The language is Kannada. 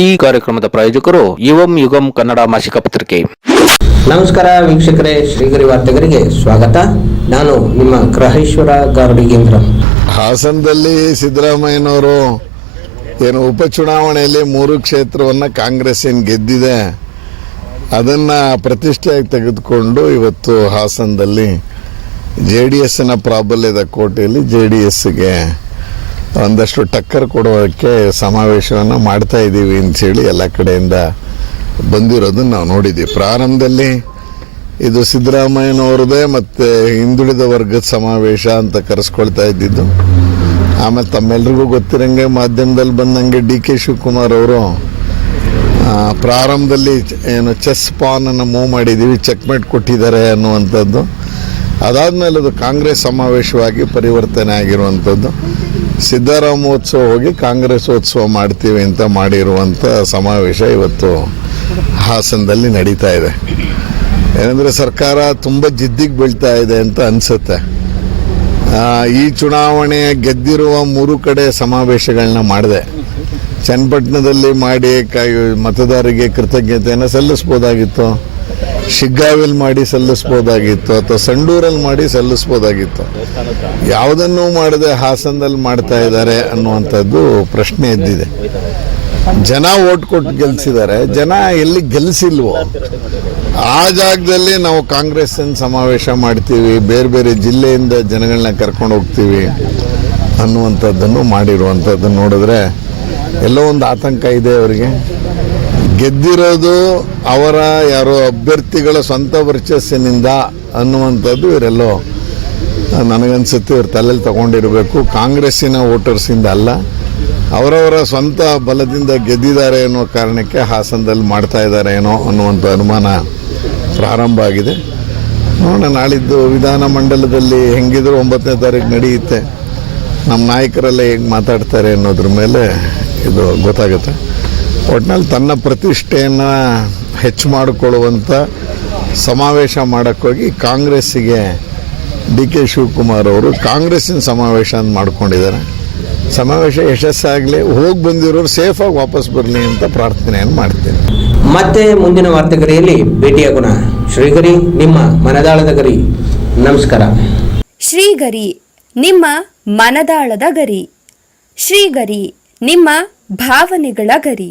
ಈ ಕಾರ್ಯಕ್ರಮದ ಪ್ರಾಯೋಜಕರು ಯುವಂ ಯುಗಂ ಕನ್ನಡ ಮಾಸಿಕ ಪತ್ರಿಕೆ. ನಮಸ್ಕಾರ ವೀಕ್ಷಕರೇ ಶ್ರೀಗರಿ ವಾರ್ತೆಗರಿಗೆ ಸ್ವಾಗತ. ನಾನು ನಿಮ್ಮ ಗ್ರಹೇಶ್ವರ ಗಾರ್ಡಿಗೇಂದ್ರ ಹಾಸನದಲ್ಲಿ ಸಿದ್ದರಾಮಯ್ಯನವರು ಏನು ಉಪಚುನಾವಣೆಯಲ್ಲಿ ಮೂರು ಕ್ಷೇತ್ರವನ್ನ ಕಾಂಗ್ರೆಸ್ ಏನು ಗೆದ್ದಿದೆ ಅದನ್ನ ಪ್ರತಿಷ್ಠೆಯಾಗಿ ತೆಗೆದುಕೊಂಡು ಇವತ್ತು ಹಾಸನದಲ್ಲಿ ಜೆ ಡಿ ಎಸ್ನ ಪ್ರಾಬಲ್ಯದ ಕೋಟೆಯಲ್ಲಿ ಜೆ ಡಿ ಎಸ್ಗೆ ಒಂದಷ್ಟು ಟಕ್ಕರ್ ಕೊಡೋದಕ್ಕೆ ಸಮಾವೇಶವನ್ನು ಮಾಡ್ತಾ ಇದ್ದೀವಿ ಅಂಥೇಳಿ ಎಲ್ಲ ಕಡೆಯಿಂದ ಬಂದಿರೋದನ್ನು ನಾವು ನೋಡಿದ್ದೀವಿ. ಪ್ರಾರಂಭದಲ್ಲಿ ಇದು ಸಿದ್ದರಾಮಯ್ಯನವ್ರದೇ ಮತ್ತು ಹಿಂದುಳಿದ ವರ್ಗದ ಸಮಾವೇಶ ಅಂತ ಕರೆಸ್ಕೊಳ್ತಾ ಇದ್ದಿದ್ದು. ಆಮೇಲೆ ತಮ್ಮೆಲ್ರಿಗೂ ಗೊತ್ತಿರಂಗೆ ಮಾಧ್ಯಮದಲ್ಲಿ ಬಂದಂಗೆ ಡಿ ಕೆ ಶಿವಕುಮಾರ್ ಅವರು ಪ್ರಾರಂಭದಲ್ಲಿ ಏನು ಚೆಸ್ ಪಾನನ್ನು ಮೂವ್ ಮಾಡಿದ್ದೀವಿ ಚೆಕ್ಮೇಟ್ ಕೊಟ್ಟಿದ್ದಾರೆ ಅನ್ನುವಂಥದ್ದು. ಅದಾದಮೇಲೆ ಅದು ಕಾಂಗ್ರೆಸ್ ಸಮಾವೇಶವಾಗಿ ಪರಿವರ್ತನೆ ಆಗಿರುವಂಥದ್ದು. ಸಿದ್ದರಾಮೋತ್ಸವ ಹೋಗಿ ಕಾಂಗ್ರೆಸ್ ಉತ್ಸವ ಮಾಡ್ತೀವಿ ಅಂತ ಮಾಡಿರುವಂಥ ಸಮಾವೇಶ ಇವತ್ತು ಹಾಸನದಲ್ಲಿ ನಡೀತಾ ಇದೆ. ಏನಂದರೆ ಸರ್ಕಾರ ತುಂಬ ಜಿದ್ದಿಗೆ ಬೀಳ್ತಾ ಇದೆ ಅಂತ ಅನಿಸುತ್ತೆ. ಈ ಚುನಾವಣೆ ಗೆದ್ದಿರುವ ಮೂರು ಕಡೆ ಸಮಾವೇಶಗಳನ್ನ ಮಾಡಿದೆ. ಚನ್ನಪಟ್ಟಣದಲ್ಲಿ ಮಾಡಿ ಮತದಾರರಿಗೆ ಕೃತಜ್ಞತೆಯನ್ನು ಸಲ್ಲಿಸ್ಬೋದಾಗಿತ್ತು. ಶಿಗ್ಗಾವಿಲ್ ಮಾಡಿ ಸಲ್ಲಿಸ್ಬೋದಾಗಿತ್ತು ಅಥವಾ ಸಂಡೂರಲ್ಲಿ ಮಾಡಿ ಸಲ್ಲಿಸ್ಬೋದಾಗಿತ್ತು. ಯಾವುದನ್ನು ಮಾಡದೆ ಹಾಸನದಲ್ಲಿ ಮಾಡ್ತಾ ಇದ್ದಾರೆ ಅನ್ನುವಂಥದ್ದು ಪ್ರಶ್ನೆ ಎದ್ದಿದೆ. ಜನ ಓಟ್ ಕೊಟ್ಟು ಗೆಲ್ಸಿದ್ದಾರೆ. ಜನ ಎಲ್ಲಿ ಗೆಲ್ಸಿಲ್ವೋ, ಆ ಜಾಗದಲ್ಲಿ ನಾವು ಕಾಂಗ್ರೆಸ್ ಸಮಾವೇಶ ಮಾಡ್ತೀವಿ, ಬೇರೆ ಬೇರೆ ಜಿಲ್ಲೆಯಿಂದ ಜನಗಳನ್ನ ಕರ್ಕೊಂಡು ಹೋಗ್ತೀವಿ ಅನ್ನುವಂಥದ್ದನ್ನು ಮಾಡಿರುವಂಥದ್ದನ್ನು ನೋಡಿದ್ರೆ ಎಲ್ಲೋ ಒಂದು ಆತಂಕ ಇದೆ ಅವರಿಗೆ. ಗೆದ್ದಿರೋದು ಅವರ ಯಾರೋ ಅಭ್ಯರ್ಥಿಗಳ ಸ್ವಂತ ವರ್ಚಸ್ಸಿನಿಂದ ಅನ್ನುವಂಥದ್ದು ಇವರೆಲ್ಲೋ ನನಗನ್ಸುತ್ತೆ ಇವ್ರು ತಲೆಯಲ್ಲಿ ತಗೊಂಡಿರಬೇಕು. ಕಾಂಗ್ರೆಸ್ಸಿನ ವೋಟರ್ಸಿಂದ ಅಲ್ಲ. ಅವರವರ ಸ್ವಂತ ಬಲದಿಂದ ಗೆದ್ದಿದ್ದಾರೆ ಅನ್ನೋ ಕಾರಣಕ್ಕೆ ಹಾಸನದಲ್ಲಿ ಮಾಡ್ತಾ ಇದ್ದಾರೆ ಏನೋ ಅನ್ನುವಂಥ ಅನುಮಾನ ಪ್ರಾರಂಭ ಆಗಿದೆ. ನೋಡೋಣ, ನಾಳಿದ್ದು ವಿಧಾನ ಮಂಡಲದಲ್ಲಿ ಹೆಂಗಿದ್ರು ಒಂಬತ್ತನೇ ತಾರೀಕು ನಡೆಯುತ್ತೆ. ನಮ್ಮ ನಾಯಕರೆಲ್ಲ ಹೇಗೆ ಮಾತಾಡ್ತಾರೆ ಅನ್ನೋದ್ರ ಮೇಲೆ ಇದು ಗೊತ್ತಾಗುತ್ತೆ. ಒಟ್ನಲ್ಲಿ ತನ್ನ ಪ್ರತಿಷ್ಠೆಯನ್ನು ಹೆಚ್ಚು ಮಾಡಿಕೊಳ್ಳುವಂಥ ಸಮಾವೇಶ ಮಾಡೋಕ್ಕೋಗಿ ಕಾಂಗ್ರೆಸ್ಸಿಗೆ ಡಿ ಕೆ ಶಿವಕುಮಾರ್ ಅವರು ಕಾಂಗ್ರೆಸ್ಸಿನ ಸಮಾವೇಶ ಅಂತ ಮಾಡ್ಕೊಂಡಿದ್ದಾರೆ. ಸಮಾವೇಶ ಯಶಸ್ಸಾಗಲಿ ಹೋಗಿ ಬಂದಿರೋರು ಸೇಫಾಗಿ ವಾಪಸ್ ಬರಲಿ ಅಂತ ಪ್ರಾರ್ಥನೆಯನ್ನು ಮಾಡ್ತೀನಿ. ಮತ್ತೆ ಮುಂದಿನ ವಾರ್ತೆಗರಿಯಲ್ಲಿ ಭೇಟಿಯಾಗೋಣ. ಶ್ರೀಗರಿ ನಿಮ್ಮ ಮನದಾಳದ ಗರಿ. ನಮಸ್ಕಾರ. ಶ್ರೀಗರಿ ನಿಮ್ಮ ಮನದಾಳದ ಗರಿ. ಶ್ರೀಗರಿ ನಿಮ್ಮ ಭಾವನೆಗಳ ಗರಿ.